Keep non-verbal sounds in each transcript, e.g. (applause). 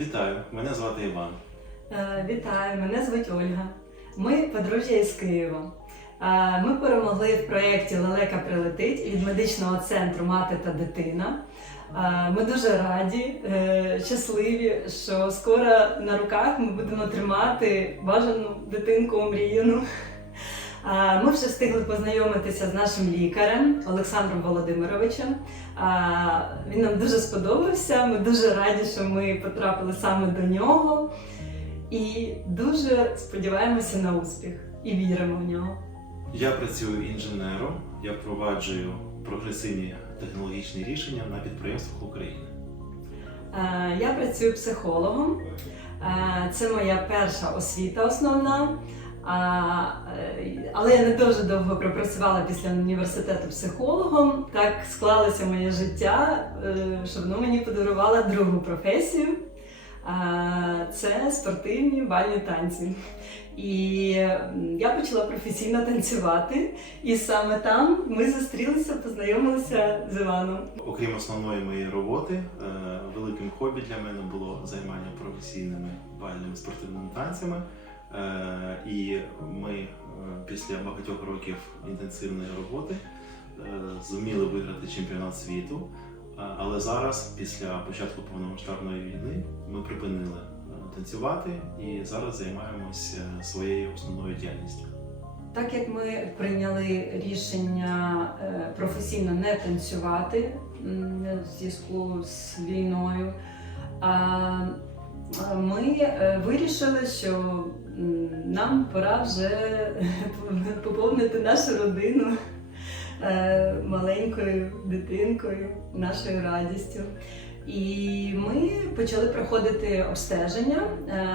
Вітаю, мене звати Іван. Е, Вітаю, мене звуть Ольга. Ми подружжя із Києва. Е, Ми перемогли в проєкті Лелека прилетить від медичного центру Мати та дитина. Е, Ми дуже раді, е, щасливі, що скоро на руках ми будемо тримати бажану дитинку омріяну. Ми вже встигли познайомитися з нашим лікарем Олександром Володимировичем. Він нам дуже сподобався. Ми дуже раді, що ми потрапили саме до нього. І дуже сподіваємося на успіх і віримо в нього. Я працюю інженером, я впроваджую прогресивні технологічні рішення на підприємствах України. Я працюю психологом. Це моя перша освіта основна. А, е, Але я не дуже довго пропрацювала після університету психологом. Так склалося моє життя, е, що воно мені подарувало другу професію. Це спортивні бальні танці. І я почала професійно танцювати, і саме там ми зустрілися, познайомилися з Іваном. Окрім основної моєї роботи, е, великим хобі для мене було займання професійними бальними спортивними танцями. Е, І ми е, після багатьох років інтенсивної роботи е, зуміли виграти чемпіонат світу. Але зараз, після початку повномасштабної війни, ми припинили танцювати і зараз займаємося своєю основною діяльністю. Так як ми прийняли рішення професійно не танцювати в зв'язку з війною, ми вирішили, що нам пора вже поповнити нашу родину е, маленькою дитинкою, нашою радістю. І ми почали проходити обстеження. Е,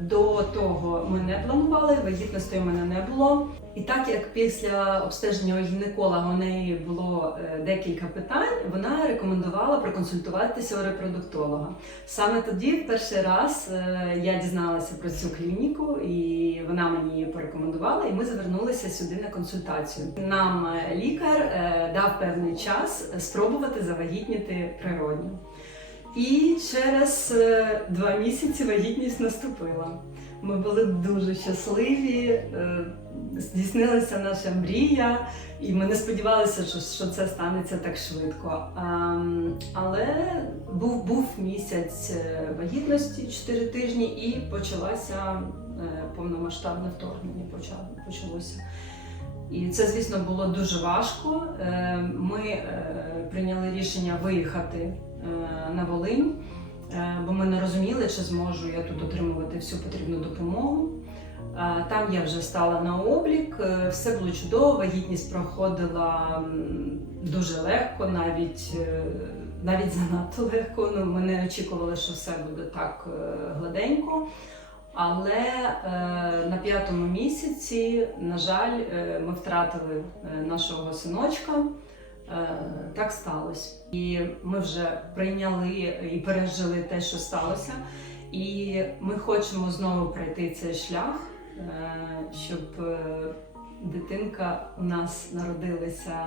До того ми не планували, вагітності у мене не було. І так як після обстеження у гінеколога у неї було е, декілька питань, вона рекомендувала проконсультуватися у репродуктолога. Саме тоді, в перший раз, е, я дізналася про цю клініку, і вона мені її порекомендувала, і ми звернулися сюди на консультацію. Нам лікар дав певний час спробувати завагітніти природньо. І через е, два місяці вагітність наступила. Ми були дуже щасливі, е, здійснилася наша мрія, і ми не сподівалися, що, це станеться так швидко. Але був, був місяць е, вагітності 4 тижні, і почалося повномасштабне вторгнення. поча- Почалося. І це, звісно, було дуже важко. Е, Ми е, прийняли рішення виїхати е, на Волинь, бо ми не розуміли, чи зможу я тут отримувати всю потрібну допомогу. Там я вже стала на облік, все було чудово, вагітність проходила дуже легко, навіть, навіть занадто легко. Ну, ми не очікували, що все буде так гладенько. Але е, на п'ятому місяці, на жаль, е, ми втратили е, нашого синочка. Так сталося. І ми вже прийняли і пережили те, що сталося. І ми хочемо знову пройти цей шлях, щоб дитинка у нас народилася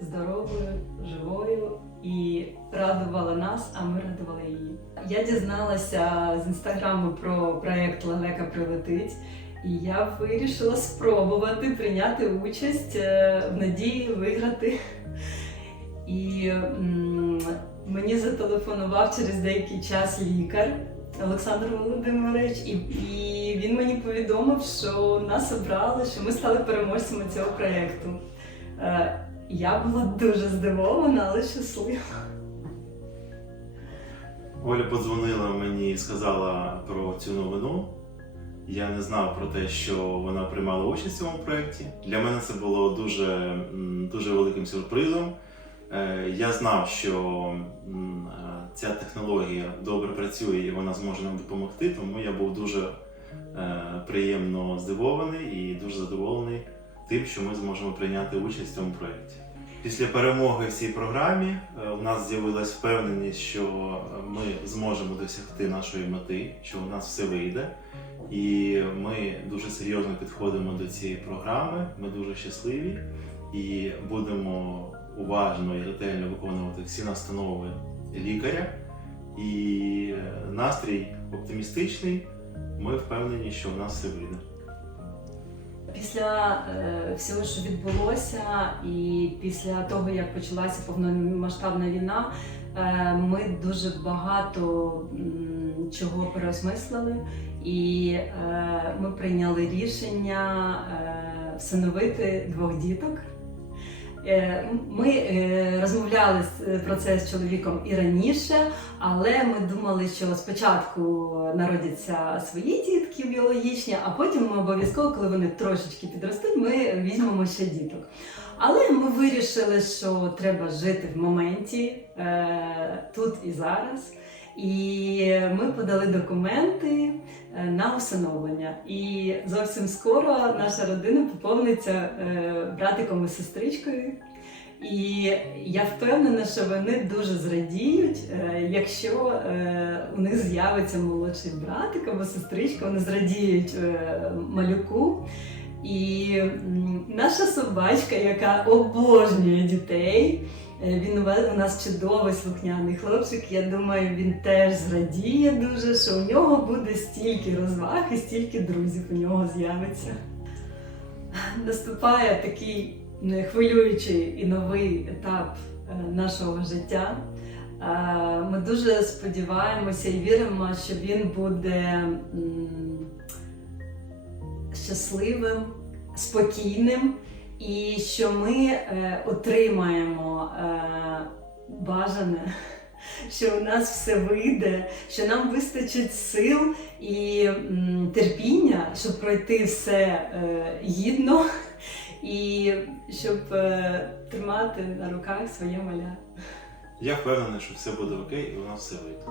здоровою, живою і радувала нас, а ми радували її. Я дізналася з інстаграму про проект Лелека прилетить. І я вирішила спробувати прийняти участь е, в надії виграти. І мені зателефонував через деякий час лікар Олександр Володимирович, і, і він мені повідомив, що нас обрали, що ми стали переможцями цього проєкту. Я була дуже здивована, але щаслива. Оля подзвонила мені і сказала про цю новину. Я не знав про те, що вона приймала участь в цьому проєкті. Для мене це було дуже, дуже великим сюрпризом. Е, Я знав, що е, ця технологія добре працює і вона зможе нам допомогти, тому я був дуже е, приємно здивований і дуже задоволений тим, що ми зможемо прийняти участь в цьому проєкті. Після перемоги в цій програмі е, у нас з'явилась впевненість, що е, ми зможемо досягти нашої мети, що у нас все вийде. І ми дуже серйозно підходимо до цієї програми. Ми дуже щасливі і будемо уважно і ретельно виконувати всі настанови лікаря. і е, настрій оптимістичний. Ми впевнені, що в нас все вийде. Після е, всього, що відбулося, і після того, як почалася повномасштабна війна, е, ми дуже багато чого переосмислили, і е, ми прийняли рішення всиновити двох діток. Е, Ми е, розмовляли з- про це з чоловіком і раніше, але ми думали, що спочатку народяться свої дітки біологічні, а потім ми обов'язково, коли вони трошечки підростуть, ми візьмемо ще діток. Але ми вирішили, що треба жити в моменті е, тут і зараз. І ми подали документи е, на усиновлення. І зовсім скоро наша родина поповниться е, братиком і сестричкою. І я впевнена, що вони дуже зрадіють, е, якщо у них з'явиться молодший братик або сестричка, вони зрадіють малюку. І наша собачка, яка обожнює дітей, він у нас чудовий слухняний хлопчик. Я думаю, він теж зрадіє дуже, що у нього буде стільки розваг і стільки друзів у нього з'явиться. Наступає такий е, хвилюючий і новий етап е, нашого життя. Е, Ми дуже сподіваємося і віримо, що він буде щасливим, спокійним, і що ми е, отримаємо е, бажане, (laughs) що у нас все вийде, що нам вистачить сил і терпіння, щоб пройти все е, гідно (laughs) і щоб тримати на руках своє маля. Я впевнений, що все буде окей і нас все вийде.